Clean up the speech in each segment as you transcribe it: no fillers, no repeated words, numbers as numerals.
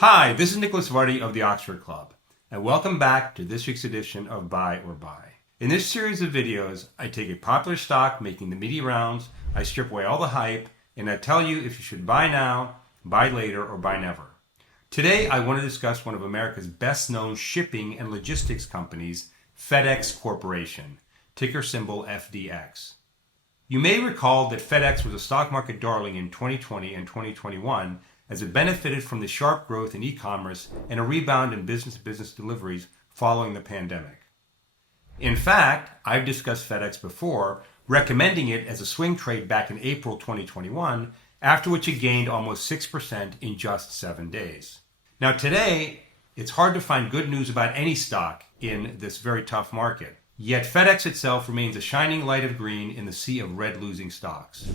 Hi, this is Nicholas Vardy of the Oxford Club, and welcome back to this week's edition of Buy or Buy. In this series of videos, I take a popular stock making the media rounds, I strip away all the hype, and I tell you if you should buy now, buy later, or buy never. Today, I want to discuss one of America's best-known shipping and logistics companies, FedEx Corporation, ticker symbol FDX. You may recall that FedEx was a stock market darling in 2020 and 2021 as it benefited from the sharp growth in e-commerce and a rebound in business-to-business deliveries following the pandemic. In fact, I've discussed FedEx before, recommending it as a swing trade back in April 2021, after which it gained almost 6% in just 7 days. Now today, it's hard to find good news about any stock in this very tough market. Yet FedEx itself remains a shining light of green in the sea of red losing stocks.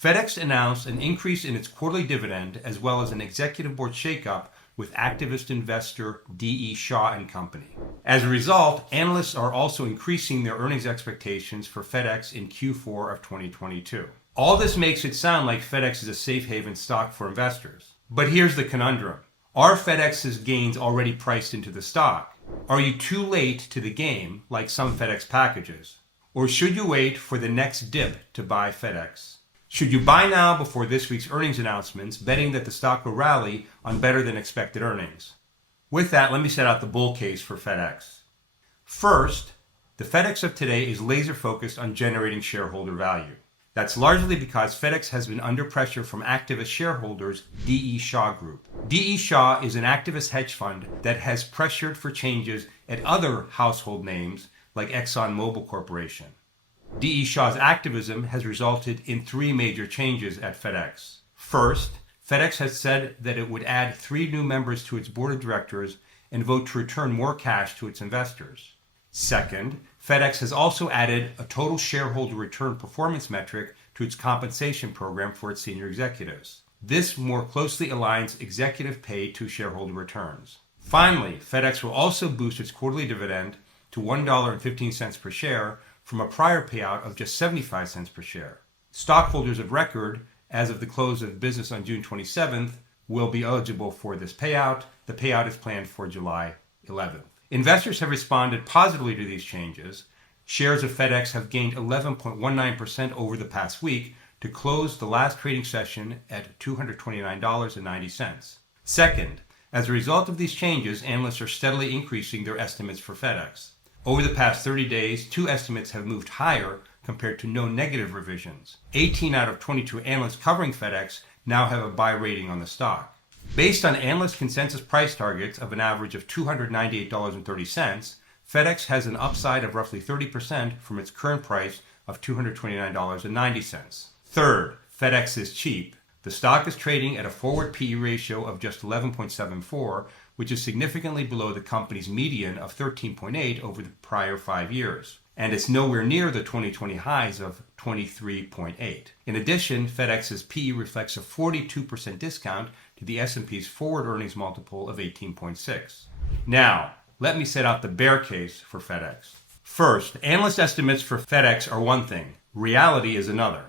FedEx announced an increase in its quarterly dividend as well as an executive board shakeup with activist investor D.E. Shaw & Company. As a result, analysts are also increasing their earnings expectations for FedEx in Q4 of 2022. All this makes it sound like FedEx is a safe haven stock for investors. But here's the conundrum. Are FedEx's gains already priced into the stock? Are you too late to the game, like some FedEx packages? Or should you wait for the next dip to buy FedEx? Should you buy now before this week's earnings announcements, betting that the stock will rally on better than expected earnings? With that, let me set out the bull case for FedEx. First, the FedEx of today is laser focused on generating shareholder value. That's largely because FedEx has been under pressure from activist shareholders D.E. Shaw Group. D.E. Shaw is an activist hedge fund that has pressured for changes at other household names like ExxonMobil Corporation. D.E. Shaw's activism has resulted in 3 major changes at FedEx. First, FedEx has said that it would add 3 new members to its board of directors and vote to return more cash to its investors. Second, FedEx has also added a total shareholder return performance metric to its compensation program for its senior executives. This more closely aligns executive pay to shareholder returns. Finally, FedEx will also boost its quarterly dividend to $1.15 per share from a prior payout of just 75 cents per share. Stockholders of record, as of the close of business on June 27th, will be eligible for this payout. The payout is planned for July 11th. Investors have responded positively to these changes. Shares of FedEx have gained 11.19% over the past week to close the last trading session at $229.90. Second, as a result of these changes, analysts are steadily increasing their estimates for FedEx. Over the past 30 days, 2 estimates have moved higher compared to no negative revisions. 18 out of 22 analysts covering FedEx now have a buy rating on the stock. Based on analyst consensus price targets of an average of $298.30, FedEx has an upside of roughly 30% from its current price of $229.90. Third, FedEx is cheap. The stock is trading at a forward PE ratio of just 11.74, which is significantly below the company's median of 13.8 over the prior 5 years. And it's nowhere near the 2020 highs of 23.8. In addition, FedEx's PE reflects a 42% discount to the S&P's forward earnings multiple of 18.6. Now, let me set out the bear case for FedEx. First, analyst estimates for FedEx are one thing, reality is another.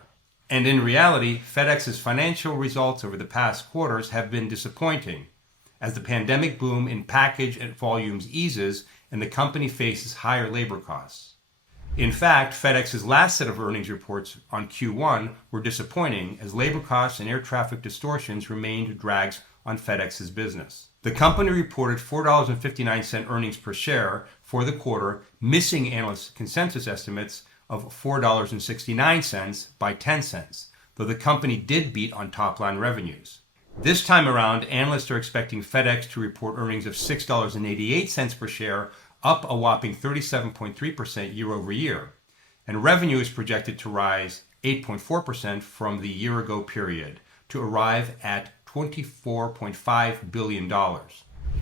And in reality, FedEx's financial results over the past quarters have been disappointing, as the pandemic boom in package and volumes eases and the company faces higher labor costs. In fact, FedEx's last set of earnings reports on Q1 were disappointing as labor costs and air traffic distortions remained drags on FedEx's business. The company reported $4.59 earnings per share for the quarter, missing analyst consensus estimates of $4.69 by 10 cents, though the company did beat on top-line revenues. This time around, analysts are expecting FedEx to report earnings of $6.88 per share, up a whopping 37.3% year over year, and revenue is projected to rise 8.4% from the year-ago period to arrive at $24.5 billion.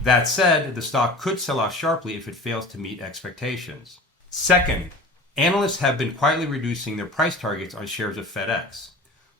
That said, the stock could sell off sharply if it fails to meet expectations. Second, analysts have been quietly reducing their price targets on shares of FedEx.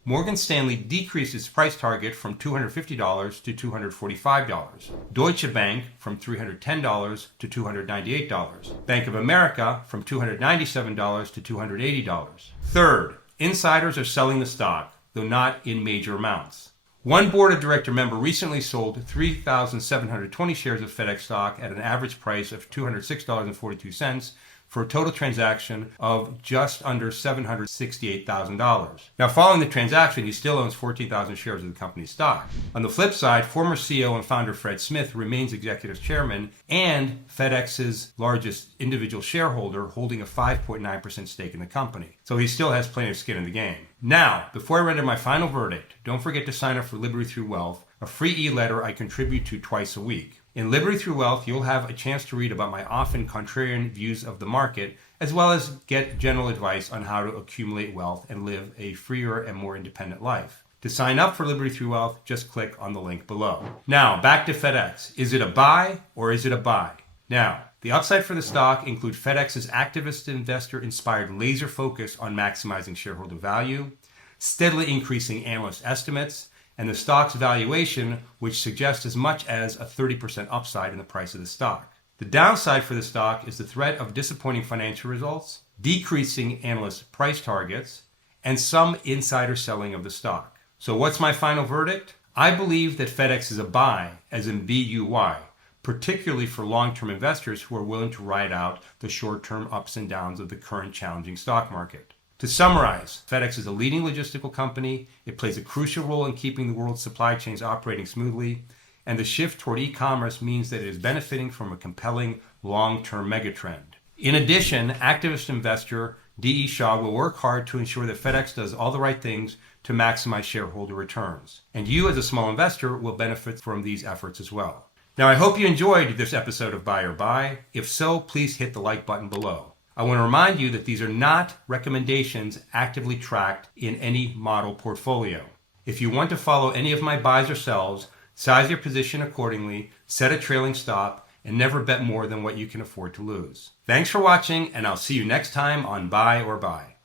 Morgan Stanley decreased its price target from $250 to $245. Deutsche Bank from $310 to $298. Bank of America from $297 to $280. Third, insiders are selling the stock, though not in major amounts. One board of director member recently sold 3,720 shares of FedEx stock at an average price of $206.42 for a total transaction of just under $768,000. Now, following the transaction, he still owns 14,000 shares of the company's stock. On the flip side, former CEO and founder Fred Smith remains executive chairman and FedEx's largest individual shareholder, holding a 5.9% stake in the company. So he still has plenty of skin in the game. Now, before I render my final verdict, don't forget to sign up for Liberty Through Wealth, a free e-letter I contribute to twice a week. In Liberty Through Wealth, you'll have a chance to read about my often contrarian views of the market, as well as get general advice on how to accumulate wealth and live a freer and more independent life. To sign up for Liberty Through Wealth, just click on the link below. Now, back to FedEx. Is it a buy or is it a buy? Now, the upside for the stock include FedEx's activist investor-inspired laser focus on maximizing shareholder value, steadily increasing analyst estimates, and the stock's valuation, which suggests as much as a 30% upside in the price of the stock. The downside for the stock is the threat of disappointing financial results, decreasing analyst price targets, and some insider selling of the stock. So what's my final verdict? I believe that FedEx is a buy, as in B-U-Y, particularly for long-term investors who are willing to ride out the short-term ups and downs of the current challenging stock market. To summarize, FedEx is a leading logistical company. It plays a crucial role in keeping the world's supply chains operating smoothly, and the shift toward e-commerce means that it is benefiting from a compelling long-term megatrend. In addition, activist investor D.E. Shaw will work hard to ensure that FedEx does all the right things to maximize shareholder returns. And you, as a small investor, will benefit from these efforts as well. Now, I hope you enjoyed this episode of Buy or Buy. If so, please hit the like button below. I want to remind you that these are not recommendations actively tracked in any model portfolio. If you want to follow any of my buys or sells, size your position accordingly, set a trailing stop, and never bet more than what you can afford to lose. Thanks for watching, and I'll see you next time on Buy or Buy.